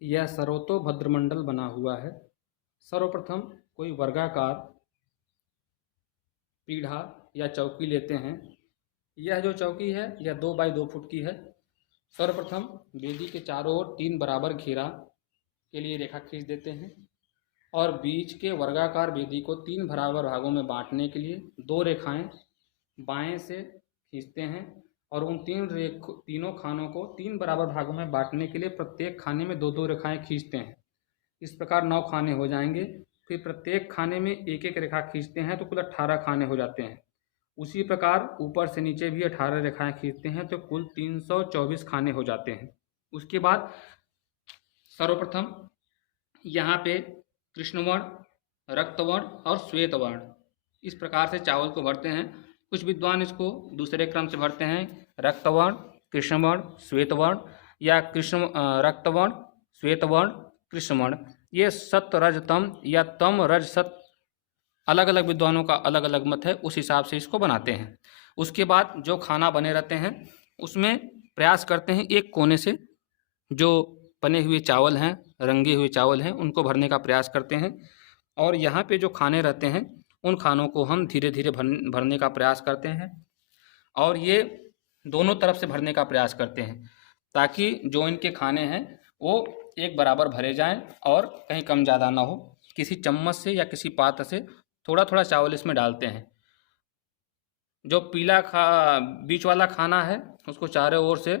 यह सर्वतोभद्रमंडल बना हुआ है। सर्वप्रथम कोई वर्गाकार पीढ़ा या चौकी लेते हैं। यह जो चौकी है यह 2 बाई 2 फुट की है। सर्वप्रथम वेदी के चारों ओर 3 बराबर घेरा के लिए रेखा खींच देते हैं और बीच के वर्गाकार वेदी को 3 बराबर भागों में बांटने के लिए 2 रेखाएं बाएं से खींचते हैं और उन तीनों खानों को 3 बराबर भागों में बांटने के लिए प्रत्येक खाने में 2-2 रेखाएं खींचते हैं। इस प्रकार 9 खाने हो जाएंगे। फिर प्रत्येक खाने में एक एक रेखा खींचते हैं तो कुल 18 खाने हो जाते हैं। उसी प्रकार ऊपर से नीचे भी 18 रेखाएं खींचते हैं तो कुल 324 खाने हो जाते हैं। उसके बाद सर्वप्रथम यहाँ पे कृष्णवर्ण, रक्तवर्ण और श्वेतवर्ण इस प्रकार से चावल को भरते हैं। कुछ विद्वान इसको दूसरे क्रम से भरते हैं, रक्तवर्ण, कृष्णवर्ण, श्वेतवर्ण या रक्तवर्ण, श्वेतवर्ण, कृष्णवर्ण। ये सत रज तम या तम रज सत अलग अलग विद्वानों का अलग अलग मत है, उस हिसाब से इसको बनाते हैं। उसके बाद जो खाना बने रहते हैं उसमें प्रयास करते हैं एक कोने से जो बने हुए चावल हैं, रंगे हुए चावल हैं, उनको भरने का प्रयास करते हैं। और यहाँ पे जो खाने रहते हैं उन खानों को हम धीरे धीरे भरने का प्रयास करते हैं और ये दोनों तरफ से भरने का प्रयास करते हैं ताकि जो इनके खाने हैं वो एक बराबर भरे जाएं और कहीं कम ज़्यादा ना हो। किसी चम्मच से या किसी पात्र से थोड़ा थोड़ा चावल इसमें डालते हैं। जो बीच वाला खाना है उसको चारों ओर से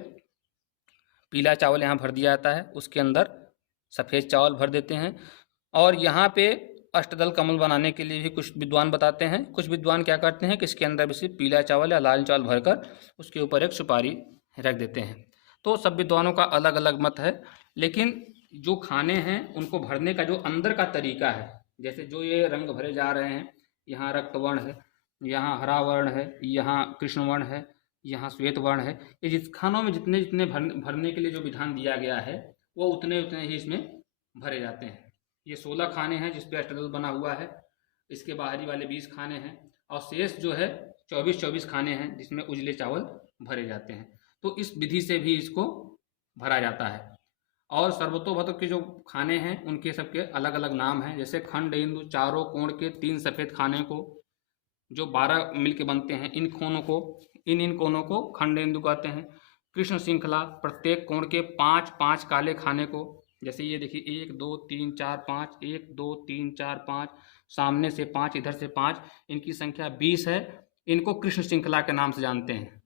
पीला चावल यहाँ भर दिया जाता है, उसके अंदर सफ़ेद चावल भर देते हैं। और यहाँ पे अष्टदल कमल बनाने के लिए भी कुछ विद्वान बताते हैं। कुछ विद्वान क्या करते हैं कि इसके अंदर भी सिर्फ पीला चावल या लाल चावल भरकर उसके ऊपर एक सुपारी रख देते हैं। तो सब विद्वानों का अलग अलग मत है, लेकिन जो खाने हैं उनको भरने का जो अंदर का तरीका है, जैसे जो ये रंग भरे जा रहे हैं, यहाँ रक्तवर्ण है, यहाँ हरा वर्ण है, यहाँ कृष्ण वर्ण है, यहाँ श्वेत वर्ण है, ये जिस खानों में जितने जितने भरने के लिए जो विधान दिया गया है वो उतने उतने ही इसमें भरे जाते हैं। ये 16 खाने हैं जिस पे अष्टदल बना हुआ है, इसके बाहरी वाले 20 खाने हैं और शेष जो है 24 खाने हैं जिसमें उजले चावल भरे जाते हैं। तो इस विधि से भी इसको भरा जाता है। और सर्वतोभद्र के जो खाने हैं उनके सबके अलग अलग नाम हैं, जैसे खंड इंदु चारों कोण के 3 सफ़ेद खाने को जो 12 मिलके बनते हैं, इन कोणों को खंड इंदु कहते हैं। कृष्ण श्रृंखला प्रत्येक कोण के 5-5 काले खाने को, जैसे ये देखिए 1 2 3 4 5, 1 2 3 4 5, सामने से 5, इधर से 5, इनकी संख्या 20 है। इनको कृष्ण श्रृंखला के नाम से जानते हैं।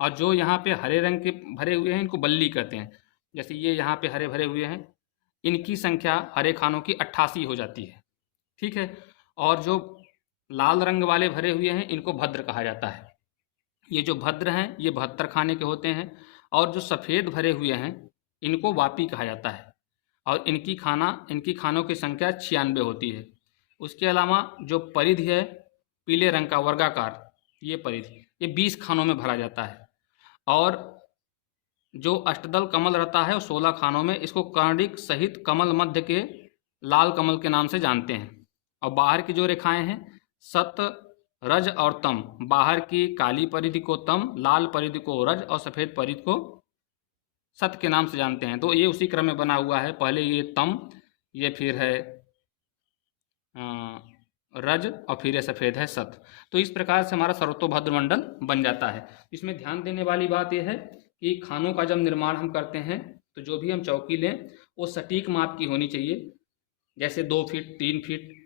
और जो यहाँ पे हरे रंग के भरे हुए हैं इनको बल्ली कहते हैं। जैसे ये यहाँ पे हरे भरे हुए हैं, इनकी संख्या हरे खानों की 88 हो जाती है, ठीक है। और जो लाल रंग वाले भरे हुए हैं इनको भद्र कहा जाता है। ये जो भद्र हैं ये 72 खाने के होते हैं। और जो सफ़ेद भरे हुए हैं इनको वापी कहा जाता है और इनकी खानों की संख्या 96 होती है। उसके अलावा जो परिधि है पीले रंग का वर्गाकार, ये परिधि ये 20 खानों में भरा जाता है। और जो अष्टदल कमल रहता है वो 16 खानों में, इसको कर्णिक सहित कमल मध्य के लाल कमल के नाम से जानते हैं। और बाहर की जो रेखाएं हैं सत रज और तम, बाहर की काली परिधि को तम, लाल परिधि को रज और सफ़ेद परिधि को सत के नाम से जानते हैं। तो ये उसी क्रम में बना हुआ है, पहले ये तम, ये फिर है रज और फिर ये सफ़ेद है सत। तो इस प्रकार से हमारा सर्वतोभद्र मंडल बन जाता है। इसमें ध्यान देने वाली बात यह है कि खानों का जब निर्माण हम करते हैं तो जो भी हम चौकी लें वो सटीक माप की होनी चाहिए, जैसे 2 फीट 3 फीट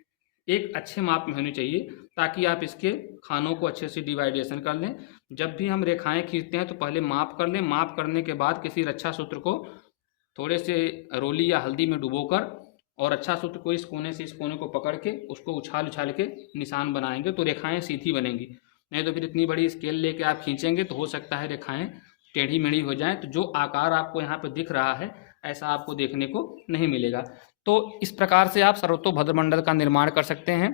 एक अच्छे माप में होनी चाहिए, ताकि आप इसके खानों को अच्छे से डिवाइडेशन कर लें। जब भी हम रेखाएं खींचते हैं तो पहले माप कर लें, माप करने के बाद किसी रक्षा सूत्र को थोड़े से रोली या हल्दी में डुबोकर और अच्छा सूत्र को इस कोने से इस कोने को पकड़ के उसको उछाल के निशान बनाएंगे तो रेखाएं सीधी बनेंगी। नहीं तो फिर इतनी बड़ी स्केल लेके आप खींचेंगे तो हो सकता है रेखाएं टेढ़ी मेढ़ी हो जाएं, तो जो आकार आपको यहाँ पे दिख रहा है ऐसा आपको देखने को नहीं मिलेगा। तो इस प्रकार से आप सर्वतोभद्र मंडल का निर्माण कर सकते हैं।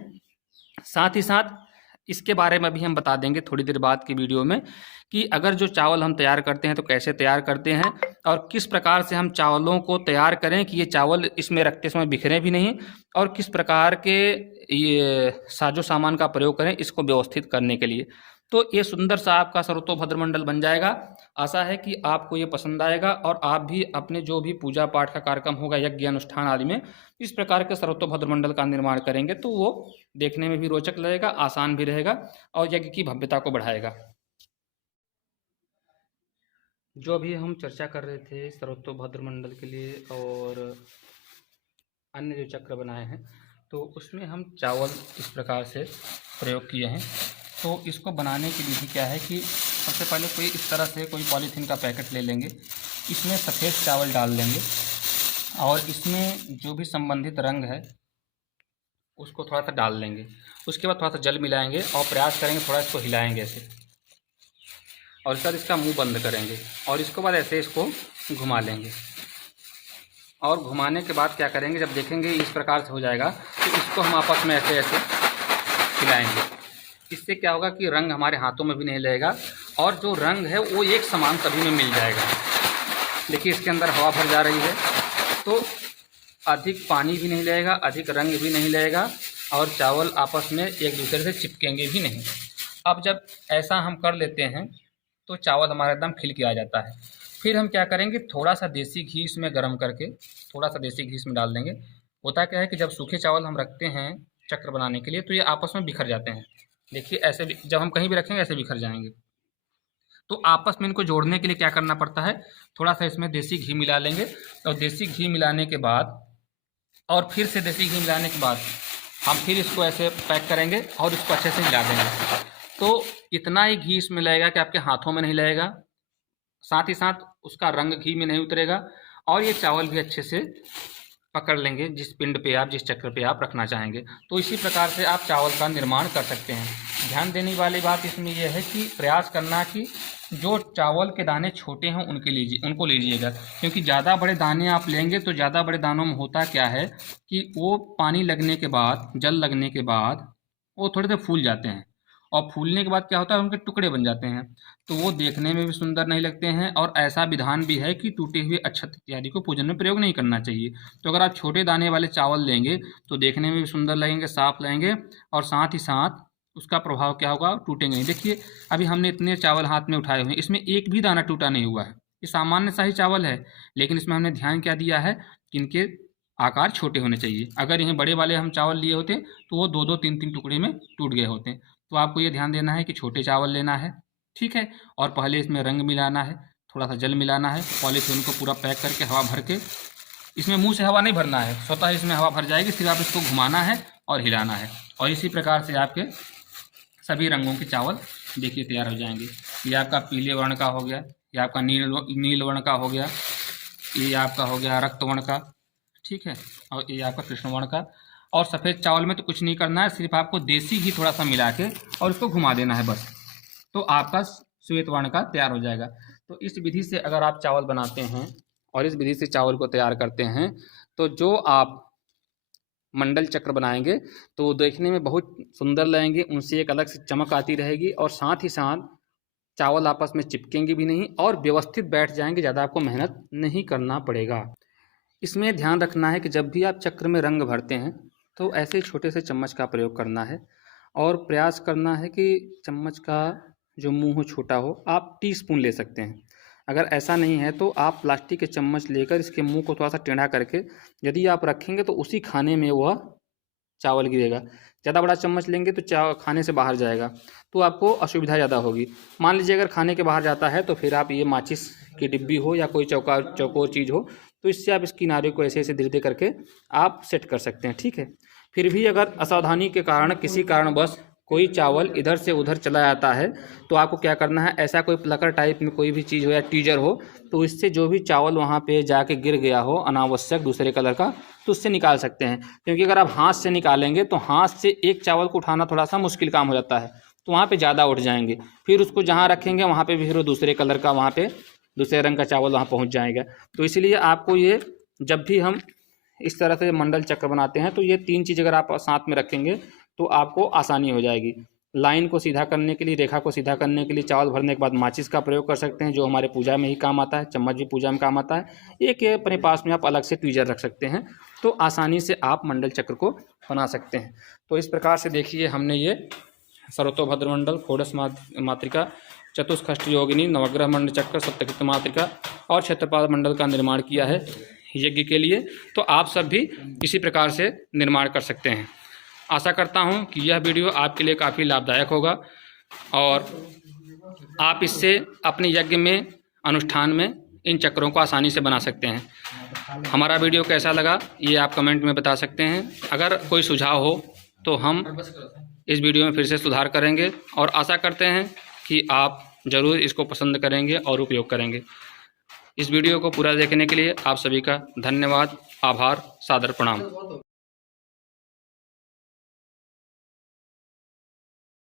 साथ ही साथ इसके बारे में भी हम बता देंगे थोड़ी देर बाद की वीडियो में कि अगर जो चावल हम तैयार करते हैं तो कैसे तैयार करते हैं और किस प्रकार से हम चावलों को तैयार करें कि ये चावल इसमें रखते समय बिखरे भी नहीं, और किस प्रकार के ये साजो सामान का प्रयोग करें इसको व्यवस्थित करने के लिए। तो ये सुंदर सा आपका सर्वतोभद्र मंडल बन जाएगा। आशा है कि आपको ये पसंद आएगा और आप भी अपने जो भी पूजा पाठ का कार्यक्रम होगा, यज्ञ अनुष्ठान आदि में इस प्रकार के सर्वतोभद्र मंडल का निर्माण करेंगे तो वो देखने में भी रोचक लगेगा, आसान भी रहेगा और यज्ञ की भव्यता को बढ़ाएगा। जो अभी हम चर्चा कर रहे थे सर्वतोभद्र मंडल के लिए और अन्य जो चक्र बनाए हैं, तो उसमें हम चावल इस प्रकार से प्रयोग किए हैं। तो इसको बनाने की विधि क्या है कि सबसे पहले कोई इस तरह से कोई पॉलीथीन का पैकेट ले लेंगे, इसमें सफ़ेद चावल डाल लेंगे और इसमें जो भी संबंधित रंग है उसको थोड़ा सा डाल लेंगे। उसके बाद थोड़ा सा जल मिलाएंगे और प्रयास करेंगे, थोड़ा इसको हिलाएंगे ऐसे, और इसके बाद इसका मुंह बंद करेंगे और इसके बाद ऐसे इसको घुमा लेंगे। और घुमाने के बाद क्या करेंगे, जब देखेंगे इस प्रकार से हो जाएगा तो इसको हम आपस में ऐसे ऐसे हिलाएंगे। इससे क्या होगा कि रंग हमारे हाथों में भी नहीं लगेगा और जो रंग है वो एक समान सभी में मिल जाएगा। देखिए इसके अंदर हवा भर जा रही है तो अधिक पानी भी नहीं लगेगा, अधिक रंग भी नहीं लगेगा और चावल आपस में एक दूसरे से चिपकेंगे भी नहीं। अब जब ऐसा हम कर लेते हैं तो चावल हमारा एकदम खिल के आ जाता है। फिर हम क्या करेंगे, थोड़ा सा देसी घी इसमें गर्म करके थोड़ा सा देसी घी इसमें डाल देंगे। होता क्या है कि जब सूखे चावल हम रखते हैं चक्र बनाने के लिए तो ये आपस में बिखर जाते हैं। देखिए ऐसे भी जब हम कहीं भी रखेंगे ऐसे बिखर जाएंगे। तो आपस में इनको जोड़ने के लिए क्या करना पड़ता है, थोड़ा सा इसमें देसी घी मिला लेंगे और देसी घी मिलाने के बाद और फिर से देसी घी मिलाने के बाद हम फिर इसको ऐसे पैक करेंगे और इसको अच्छे से मिला देंगे। तो इतना ही घी इसमें लगेगा कि आपके हाथों में नहीं लगेगा, साथ ही साथ उसका रंग घी में नहीं उतरेगा और ये चावल भी अच्छे से पकड़ लेंगे जिस पिंड पे आप, जिस चक्र पे आप रखना चाहेंगे। तो इसी प्रकार से आप चावल का निर्माण कर सकते हैं। ध्यान देने वाली बात इसमें यह है कि प्रयास करना कि जो चावल के दाने छोटे हैं उनको लीजिएगा, क्योंकि ज़्यादा बड़े दाने आप लेंगे तो ज़्यादा बड़े दानों में होता क्या है कि वो पानी लगने के बाद, जल लगने के बाद वो थोड़े से फूल जाते हैं और फूलने के बाद क्या होता है उनके टुकड़े बन जाते हैं, तो वो देखने में भी सुंदर नहीं लगते हैं। और ऐसा विधान भी है कि टूटे हुए अक्षत इत्यादि को पूजन में प्रयोग नहीं करना चाहिए। तो अगर आप छोटे दाने वाले चावल लेंगे तो देखने में भी सुंदर लगेंगे, साफ लगेंगे और साथ ही साथ उसका प्रभाव क्या होगा, टूटेंगे नहीं। देखिए अभी हमने इतने चावल हाथ में उठाए हुए हैं, इसमें एक भी दाना टूटा नहीं हुआ है। ये सामान्य सा ही चावल है, लेकिन इसमें हमने ध्यान क्या दिया है कि इनके आकार छोटे होने चाहिए। अगर यह बड़े वाले हम चावल लिए होते तो वो 2-2, 3-3 टुकड़े में टूट गए होते। तो आपको ये ध्यान देना है कि छोटे चावल लेना है, ठीक है। और पहले इसमें रंग मिलाना है, थोड़ा सा जल मिलाना है, पॉलीथीन को पूरा पैक करके हवा भर के, इसमें मुंह से हवा नहीं भरना है, स्वतः इसमें हवा भर जाएगी, सिर्फ आप इसको घुमाना है और हिलाना है। और इसी प्रकार से आपके सभी रंगों के चावल देखिए तैयार हो जाएंगे। ये आपका पीले वर्ण का हो गया, ये आपका नील वर्ण का हो गया, ये आपका हो गया रक्त वर्ण का, ठीक है, और ये आपका कृष्ण वर्ण का। और सफ़ेद चावल में तो कुछ नहीं करना है, सिर्फ आपको देसी घी थोड़ा सा मिला के और उसको घुमा देना है बस, तो आपका श्वेत वर्ण का तैयार हो जाएगा। तो इस विधि से अगर आप चावल बनाते हैं और इस विधि से चावल को तैयार करते हैं तो जो आप मंडल चक्र बनाएंगे तो वो देखने में बहुत सुंदर लगेंगे, उनसे एक अलग से चमक आती रहेगी और साथ ही साथ चावल आपस में चिपकेंगे भी नहीं और व्यवस्थित बैठ जाएंगे, ज़्यादा आपको मेहनत नहीं करना पड़ेगा। इसमें ध्यान रखना है कि जब भी आप चक्र में रंग भरते हैं तो ऐसे छोटे से चम्मच का प्रयोग करना है और प्रयास करना है कि चम्मच का जो मुंह हो छोटा हो। आप टीस्पून ले सकते हैं, अगर ऐसा नहीं है तो आप प्लास्टिक के चम्मच लेकर इसके मुंह को थोड़ा सा टेढ़ा करके यदि आप रखेंगे तो उसी खाने में वह चावल गिरेगा। ज़्यादा बड़ा चम्मच लेंगे तो खाने से बाहर जाएगा तो आपको असुविधा ज़्यादा होगी। मान लीजिए अगर खाने के बाहर जाता है तो फिर आप ये माचिस की डिब्बी हो या कोई चौकोर चीज़ हो तो इससे आप इस किनारे को ऐसे ऐसे धीरे धीरे करके आप सेट कर सकते हैं, ठीक है। फिर भी अगर असावधानी के कारण किसी कारणवश कोई चावल इधर से उधर चला जाता है तो आपको क्या करना है, ऐसा कोई प्लकर टाइप में कोई भी चीज़ हो या टीजर हो तो इससे जो भी चावल वहाँ पे जाके गिर गया हो अनावश्यक दूसरे कलर का तो उससे निकाल सकते हैं। क्योंकि अगर आप हाथ से निकालेंगे तो हाथ से एक चावल को उठाना थोड़ा सा मुश्किल काम हो जाता है, तो वहाँ पे ज़्यादा उठ जाएंगे, फिर उसको जहाँ रखेंगे वहाँ पे भी फिर दूसरे कलर का, वहाँ पे दूसरे रंग का चावल वहाँ पहुँच जाएगा। तो इसलिए आपको ये जब भी हम इस तरह से मंडल चक्र बनाते हैं तो ये 3 चीज़ अगर आप साथ में रखेंगे तो आपको आसानी हो जाएगी। लाइन को सीधा करने के लिए, रेखा को सीधा करने के लिए चावल भरने के बाद माचिस का प्रयोग कर सकते हैं जो हमारे पूजा में ही काम आता है, चम्मच भी पूजा में काम आता है। एक अपने पास में आप अलग से ट्वीजर रख सकते हैं तो आसानी से आप मंडल चक्र को बना सकते हैं। तो इस प्रकार से देखिए हमने ये सर्वतोभद्र मंडल, षोडश मातृका, चतुष्षष्ठ योगिनी, नवग्रह मंडल चक्र, सप्तकृत मातृका और क्षेत्रपाल मंडल का निर्माण किया है यज्ञ के लिए। तो आप सब भी इसी प्रकार से निर्माण कर सकते हैं। आशा करता हूं कि यह वीडियो आपके लिए काफ़ी लाभदायक होगा और आप इससे अपने यज्ञ में, अनुष्ठान में इन चक्रों को आसानी से बना सकते हैं। हमारा वीडियो कैसा लगा ये आप कमेंट में बता सकते हैं। अगर कोई सुझाव हो तो हम इस वीडियो में फिर से सुधार करेंगे और आशा करते हैं कि आप ज़रूर इसको पसंद करेंगे और उपयोग करेंगे। इस वीडियो को पूरा देखने के लिए आप सभी का धन्यवाद, आभार, सादर प्रणाम।